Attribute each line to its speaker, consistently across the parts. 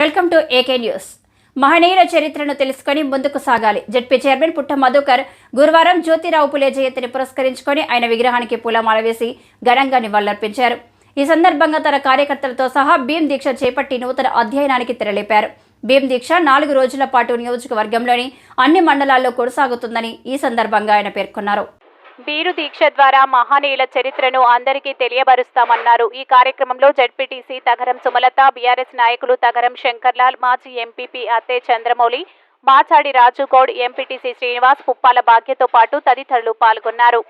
Speaker 1: Welcome to AK news. మహనీయుల చరిత్రను తెలుసుకొని ముందుకు సాగాలి. జడ్పీ చైర్మన్ పుట్ట మధుకర్ గురువారం జ్యోతిరావు పులే జయంతిని పురస్కరించుకొని ఆయన విగ్రహానికి పూలమాల వేసి ఘనంగా నివాళులర్పించారు. ఈ సందర్భంగా తన కార్యకర్తలతో సహా భీమ్ దీక్ష చేపట్టి నూతన అధ్యయనానికి తెరలేపారు. భీమ్ దీక్ష నాలుగు రోజుల పాటు నియోజకవర్గంలోని అన్ని మండలాల్లో కొనసాగుతుందని ఈ సందర్భంగా ఆయన పేర్కొన్నారు.
Speaker 2: బీరు దీక్ష ద్వారా మహనీయుల చరిత్రను అందరికీ తెలియబరుస్తామన్నారు. ఈ కార్యక్రమంలో జడ్పీటీసీ తగరం సుమలత బీఆర్ఎస్ నాయకులు తగరం శంకర్లాల్ మాజీ ఎంపీపీ అత్తే చంద్రమౌళి మాచాడి రాజుగౌడ్ ఎంపీటీసీ శ్రీనివాస్ పుప్పాల భాగ్యతో పాటు తదితరులు పాల్గొన్నారు.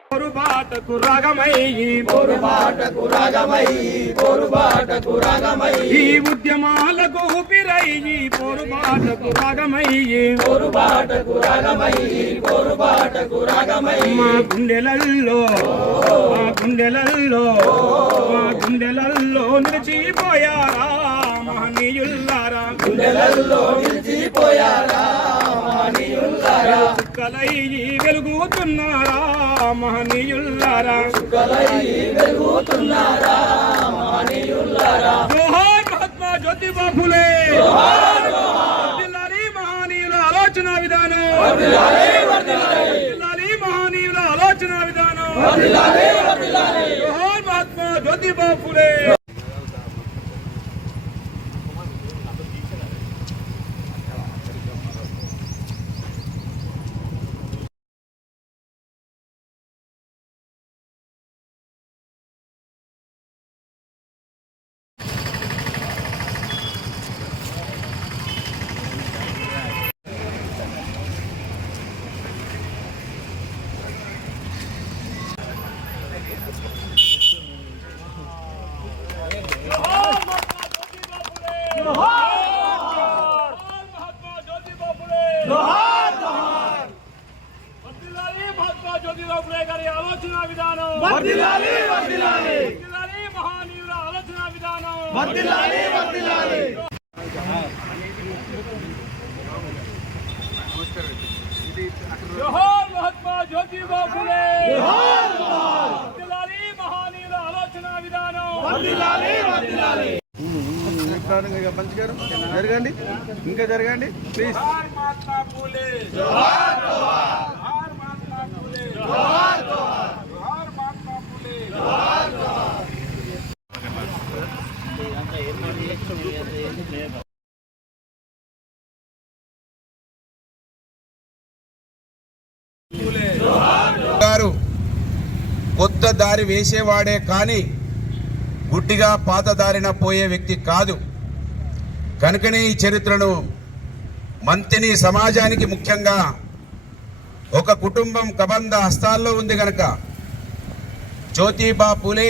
Speaker 3: గుండెలల్లో గుండెలల్లో గుండెలల్లో నిలిచిపోయారా? మహనీయుల్లారా గుండెలల్లో నిలిచిపోయారా? మహనీయుల్లారా చుక్కలయ్యి వెలుగుతున్నారా? మహనీయుల్లారా వెలుగుతున్నారా? జోహార్ మహాత్మా జ్యోతిబా ఫులే జోహార్ వర్ధిల్లాలి మహనీయుల ఆలోచన విధానం! వర్ధిల్లాలి మహనీయుల ఆలోచన విధానం! జోహార్ మహాత్మా జ్యోతిబా ఫులే మహాత్మా జ్యోతిబా ఫులే జోహార్ జోహార్ వర్ధిల్లాలి ఫులే గారి ఆలోచన విధానం మహానీయుల ఆలోచన విధానం జోహార్ మహాత్మా జ్యోతిబా ఫులే జోహార్ మహానీయుల ఆలోచన విధానం
Speaker 4: జరగండి. ఇంకా జరగండి. ప్లీజ్.
Speaker 3: మహాత్మా ఫులే జోహార్ జోహార్ మహాత్మా ఫులే జోహార్ జోహార్ జోహార్ మహాత్మా ఫులే జోహార్
Speaker 4: గారు కొత్త దారి వేసేవాడే కానీ గుట్టిగా పాత దారిన పోయే వ్యక్తి కాదు. కనుకనే ఈ చరిత్రను మంత్రిని సమాజానికి ముఖ్యంగా ఒక కుటుంబం కబంధ హస్తాల్లో ఉంది కనుక జ్యోతిబా పూలే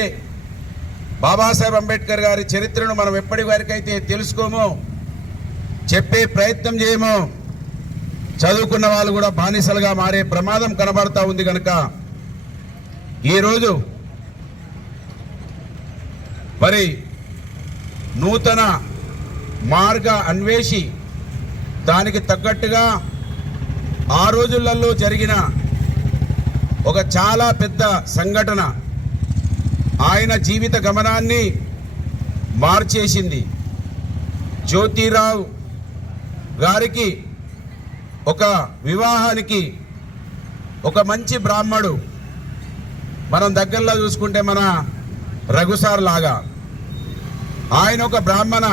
Speaker 4: బాబాసాహెబ్ అంబేద్కర్ గారి చరిత్రను మనం ఎప్పటి వరకైతే తెలుసుకోమో చెప్పే ప్రయత్నం చేయమో చదువుకున్న వాళ్ళు కూడా బానిసలుగా మారే ప్రమాదం కనబడతా ఉంది కనుక ఈరోజు మరి నూతన మార్గ అన్వేషి దానికి తగ్గట్టుగా ఆ రోజులలో జరిగిన ఒక చాలా పెద్ద సంఘటన ఆయన జీవిత గమనాన్ని మార్చేసింది. జ్యోతిరావు గారికి ఒక వివాహానికి ఒక మంచి బ్రాహ్మడు మనం దగ్గరలో చూసుకుంటే మన రఘుసార్ లాగా. ఆయన ఒక బ్రాహ్మణ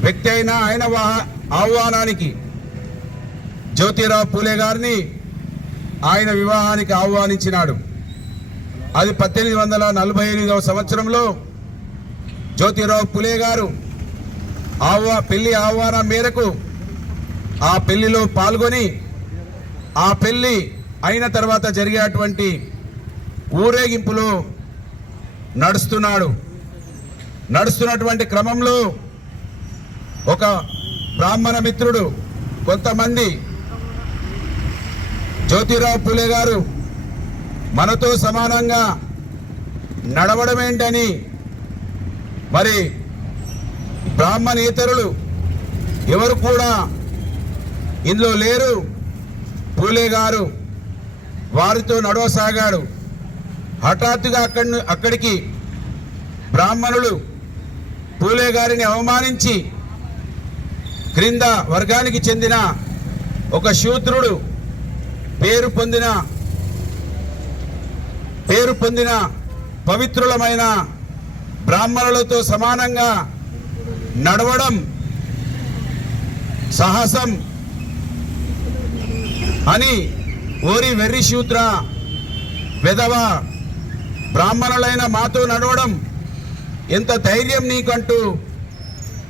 Speaker 4: వ్యక్తి అయినా ఆయన వా- ఆహ్వానానికి జ్యోతిరావు పూలే గారిని ఆయన వివాహానికి ఆహ్వానించినాడు. అది పద్దెనిమిది వందల నలభై ఎనిమిదవ సంవత్సరంలో జ్యోతిరావు పులే గారు ఆహ్వా పెళ్ళి ఆహ్వానం మేరకు ఆ పెళ్ళిలో పాల్గొని ఆ పెళ్ళి అయిన తర్వాత జరిగేటువంటి ఊరేగింపులో నడుస్తున్నాడు. నడుస్తున్నటువంటి క్రమంలో ఒక బ్రాహ్మణ మిత్రుడు కొంతమంది జ్యోతిరావు పులే గారు మనతో సమానంగా నడవడమేంటని మరి బ్రాహ్మణేతరులు ఎవరు కూడా ఇందులో లేరు. పూలే గారు వారితో నడవసాగాడు. హఠాత్తుగా అక్కడి అక్కడికి బ్రాహ్మణులు పూలే గారిని అవమానించి క్రింద వర్గానికి చెందిన ఒక శూద్రుడు పేరు పొందిన పేరు పొందిన పవిత్రులమైన బ్రాహ్మణులతో సమానంగా నడవడం సాహసం అని ఓరి వెర్రి శూద్ర బ్రాహ్మణులైన మాతో నడవడం ఎంత ధైర్యం నీకంటూ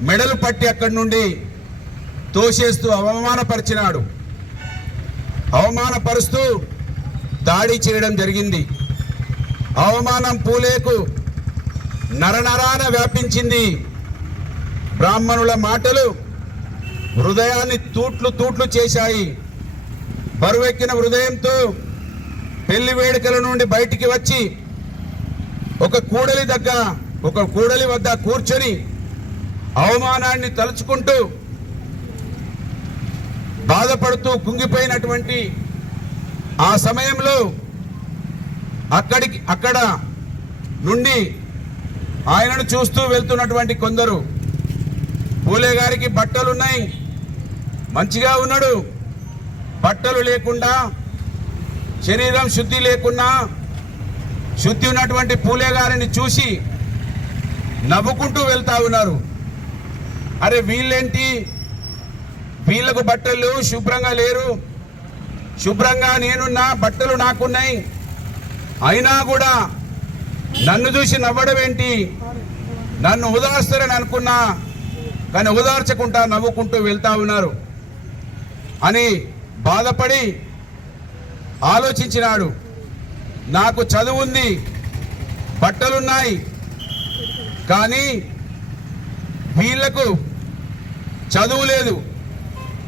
Speaker 4: మెడలు పట్టి అక్కడి నుండి తోసేస్తూ అవమానపరిచినాడు. అవమానపరుస్తూ దాడి చేయడం జరిగింది. అవమానం పూలేకు నరనరాన వ్యాపించింది. బ్రాహ్మణుల మాటలు హృదయాన్ని తూట్లు తూట్లు చేశాయి. బరువెక్కిన హృదయంతో పెళ్ళి వేడుకల నుండి బయటికి వచ్చి ఒక కూడలి దగ్గర ఒక కూడలి వద్ద కూర్చొని అవమానాన్ని తలుచుకుంటూ బాధపడుతూ కుంగిపోయినటువంటి ఆ సమయంలో అక్కడికి అక్కడ నుండి ఆయనను చూస్తూ వెళ్తున్నటువంటి కొందరు పూలే గారికి బట్టలున్నాయి మంచిగా ఉన్నాడు బట్టలు లేకుండా శరీరం శుద్ధి లేకున్నా శుద్ధి ఉన్నటువంటి పూలే గారిని చూసి నవ్వుకుంటూ వెళ్తా ఉన్నారు. అరే వీళ్ళేంటి? వీళ్ళకు బట్టలు శుభ్రంగా లేరు. శుభ్రంగా నేనున్నా బట్టలు నాకున్నాయి. అయినా కూడా నన్ను చూసి నవ్వడం ఏంటి? నన్ను ఉదార్స్తారని అనుకున్నా కానీ ఉదార్చకుండా నవ్వుకుంటూ వెళ్తా ఉన్నారు అని బాధపడి ఆలోచించినాడు. నాకు చదువు ఉంది బట్టలున్నాయి కానీ వీళ్ళకు చదువు లేదు.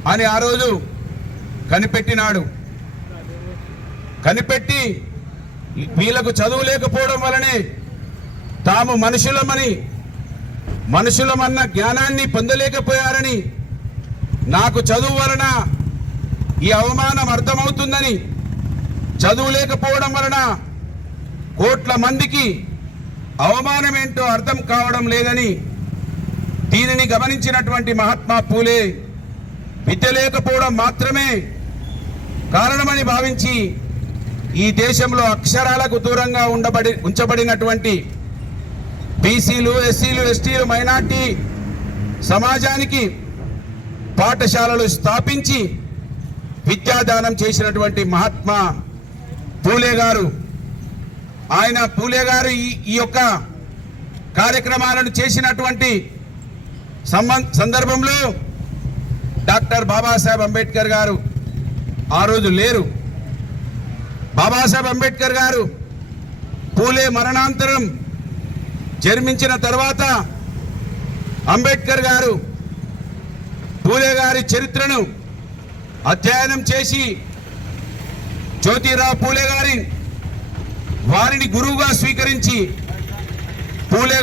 Speaker 4: అని ఆ రోజు కనిపెట్టినాడు. కనిపెట్టి వీళ్ళకు చదువు లేకపోవడం వలనే తాము మనుషులమని మనుషులమన్న జ్ఞానాన్ని పొందలేకపోయారని నాకు చదువు వలన ఈ అవమానం అర్థమవుతుందని చదువు లేకపోవడం వలన కోట్ల మందికి అవమానం ఏంటో అర్థం కావడం లేదని దీనిని గమనించినటువంటి మహాత్మా పూలే విద్య లేకపోవడం మాత్రమే కారణమని భావించి ఈ దేశంలో అక్షరాలకు దూరంగా ఉండబడి ఉంచబడినటువంటి బీసీలు ఎస్సీలు ఎస్టీలు మైనార్టీ సమాజానికి పాఠశాలలు స్థాపించి విద్యాదానం చేసినటువంటి మహాత్మా పూలే గారు. ఆయన పూలే గారు ఈ ఈ యొక్క కార్యక్రమాలను చేసినటువంటి సంబంధ సందర్భంలో డాక్టర్ బాబాసాహెబ్ అంబేద్కర్ గారు ఆ రోజు లేరు. బాబాసాహెబ్ అంబేద్కర్ గారు పూలే మరణాంతరం జన్మించిన తర్వాత అంబేద్కర్ గారు పూలే గారి చరిత్రను అధ్యయనం చేసి జ్యోతిరావు పూలే గారి వారిని గురువుగా స్వీకరించి పూలే